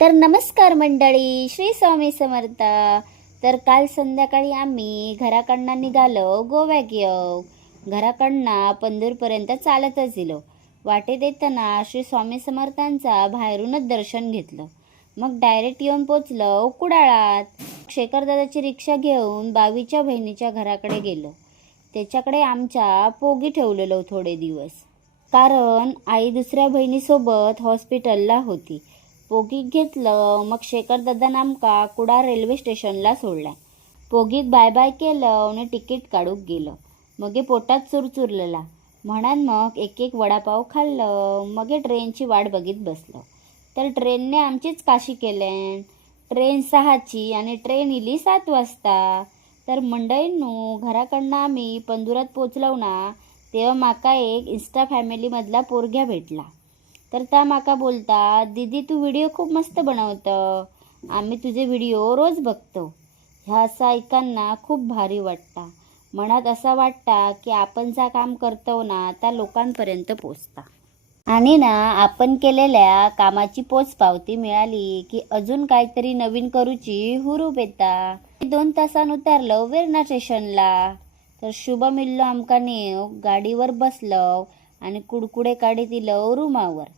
तर नमस्कार मंडळी, श्री स्वामी समर्थ. तर काल संध्याकाळी आम्ही घराकडनं निघालो गोव्याक येऊ. घराकडनं पंढरपूरपर्यंत चालतच गेलो. वाटेत येताना श्री स्वामी समर्थांचा बाहेरूनच दर्शन घेतलं. मग डायरेक्ट येऊन पोचलो कुडाळात. शेखर दादाची रिक्षा घेऊन बावीच्या बहिणीच्या घराकडे गेलो. त्याच्याकडे आमच्या पोगी ठेवलेलो थोडे दिवस, कारण आई दुसऱ्या बहिणीसोबत हॉस्पिटलला होती. पोगीक घेतलं. मग शेखर दादान आमका कुडाळ रेल्वे स्टेशनला सोडला. पोगीक बाय बाय केलं आणि तिकीट काढूक गेलं. मगे पोटात चुरचुरलेला म्हणान मग एक एक वडापाव खाल्लं. मगे ट्रेनची वाट बघित बसलो. तर ट्रेनने आमचीच काशी केल्यान. ट्रेन 6ची आणि ट्रेन इली 7 वाजता. तर मंडळींनो, घराकडनं आम्ही पंधुरात पोचलो ना, तेव्हा माका एक इंस्टा फॅमिलीमधला पोरग्या भेटला. तर त्या माका बोलता, दीदी तू व्हिडिओ खूप मस्त बनवतं, आम्ही तुझे व्हिडिओ रोज बघतो. ह्या असं ऐकांना खूप भारी वाटता. मनात असा वाटता की आपण जा काम करतो ना त्या लोकांपर्यंत पोचता, आणि ना आपण केलेल्या कामाची पोचपावती मिळाली की अजून काहीतरी नवीन करूची हुरूप येता. 2 तासान उतरलो वेर्णा स्टेशनला. तर शुभम इल्लो आमका नेव गाडीवर बसलो आणि कुडकुडे काढीत इलो रूमावर.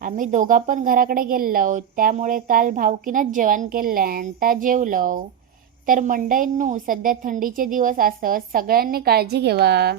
आम्ही दोघा पण घराकडे गेलो, त्यामुळे काल भावकीनंच जेवण केल्यान ता जेवलो. तर मंडळींनो, सध्या थंडीचे दिवस असत, सगळ्यांनी काळजी घेवा.